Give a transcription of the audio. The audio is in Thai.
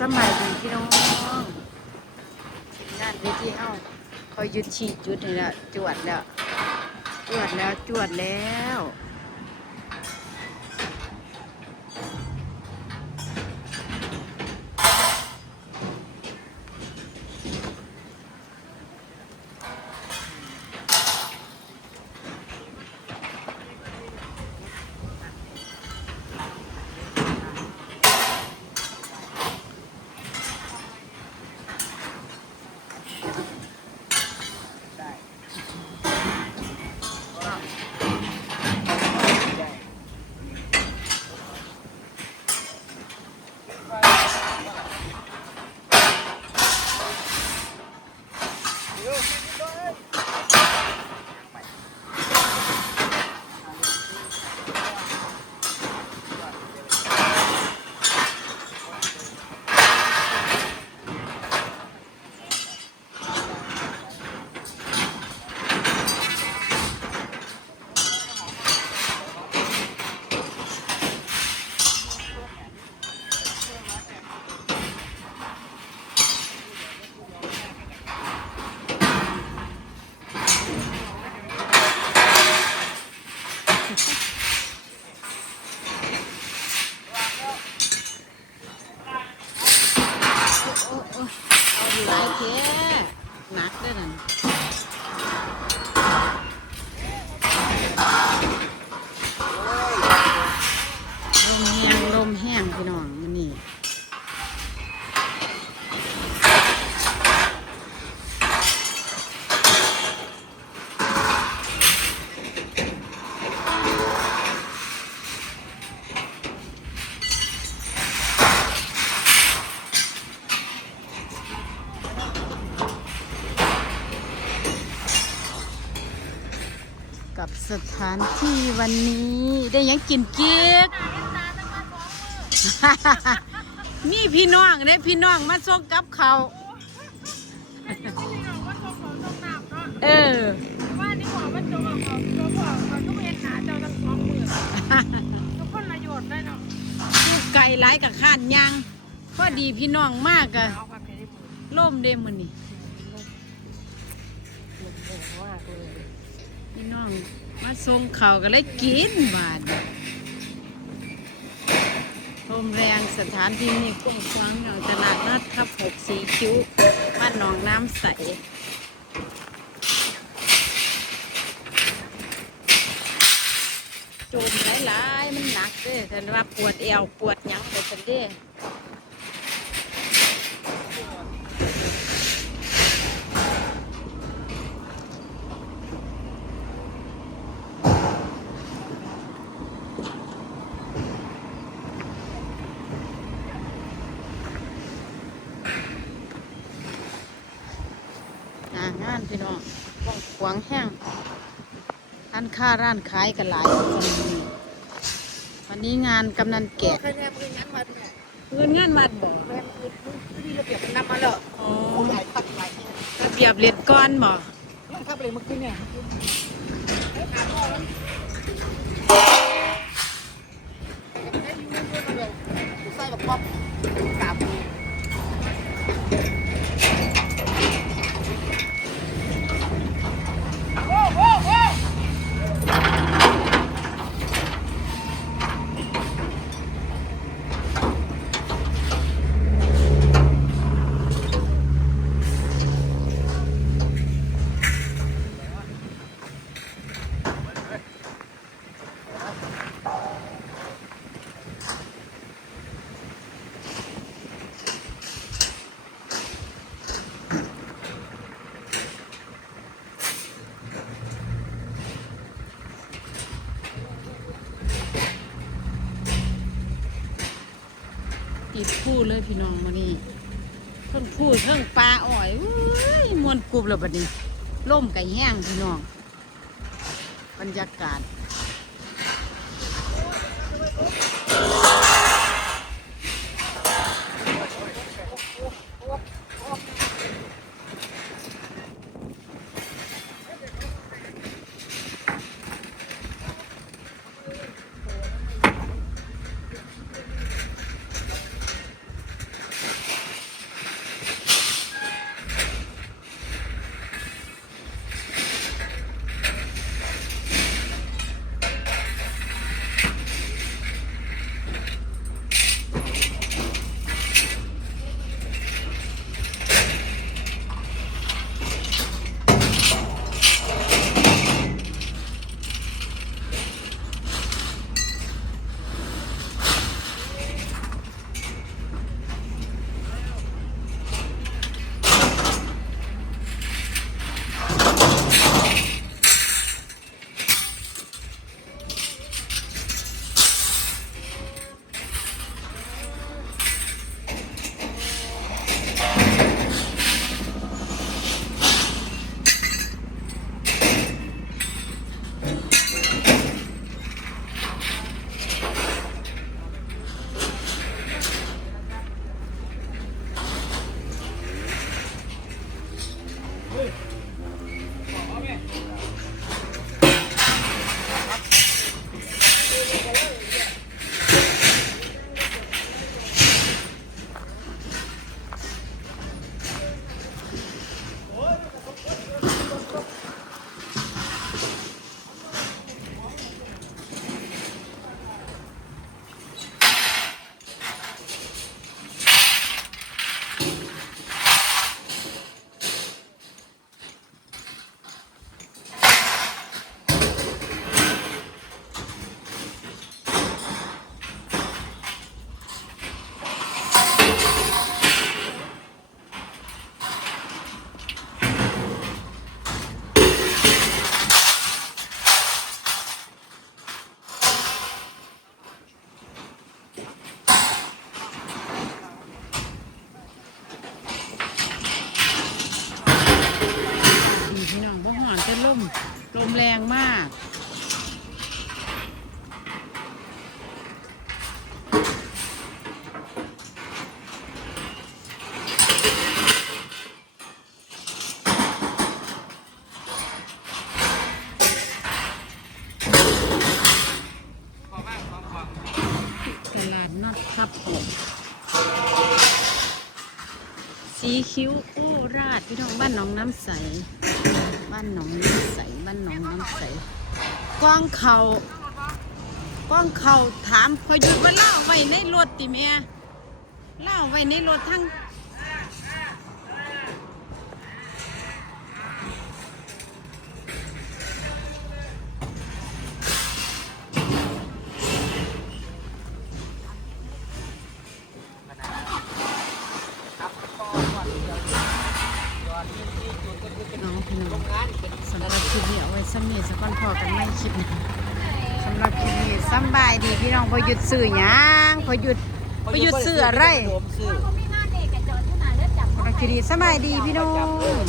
สมัยดีพี่น้องงานเวทีเฮาคอยยุดฉีดยุดนี่ละจวดแล้ว จวดแล้วจวดแล้ว หนักเด้วยนั่นลมแห้งลมแห้งพี่น้องมันนี่ กับสถานที่วันนี้ได้ยังกินเกี๊ยกมีพี่น้องได้พี่น้องมาส่งกับเขา เออว่านี่หมอมันจงเอาของตัวพ่อเขาก็เห็นหาเจ้าทั้งสองมือทุกคนประโยชน์ได้เนาะอยู่ไก่หลายกับข้านยางพอดีพี่น้องมากอะเอาความเดมอล่มเดมมันนี่ พี่น้องมาส่งเขาก็เลยกินบาดลมแรงสถานที่นี่กว้างขวางเนาะตลาดนัดทับหกสีคิ้วบ้านหนองน้ำใสจมหลายๆมันหนักเด้อแต่ว่าปวดเอวปวดหยังไปสันเด้งานงานพี่น้องก ว้างขวางแห้งร้านค้าร้านขายกันหลายคนนี้วันนี้งานกำนันแกะใครแม่มืองั้นมาเนี่ยเงินงานวัดบ่แม่มือที่ระเบียบมันนำมาแล้วอ๋อหลายพันหลายที่ระเบียบเรียนก้อนบ่มันทำอะไรเมื่อกี้เนี่ย ติดผู้เลยพี่น้องมานี่เพิ่งพูดเพิ่งปลาอ่อยอุ้ยมวนกรุบแล้วบัดนี้ล่มไก่แห้งพี่น้อง บรรยากาศ ลมแรงมาก ตลาดนัดครับผมสีคิ้วโอ้ราดพี่น้องบ้านหนองน้ำใส บ้านหนองน้ำใสบ้านหนองน้ำใสกองเขากองเขาถามพอหยุดว่าเล่าไว้ในรถติเมียเล่าไว้ในรถทั้ง ลิปนี้เอาไว้ซ้ำนี้สักก่อนพอกันไม่คลิปหนะสำหรับคลิปนี้สำบายดีพี่น้องพอหยุดสื่อหยังพอหยุดพอหยุดสื่ออะไรโดมซื้อเขาไม่น่าเด็กแกจอดที่ไหนแล้วจับสำหรับคลิปนี้สำบายดีพี่น้องจับเออ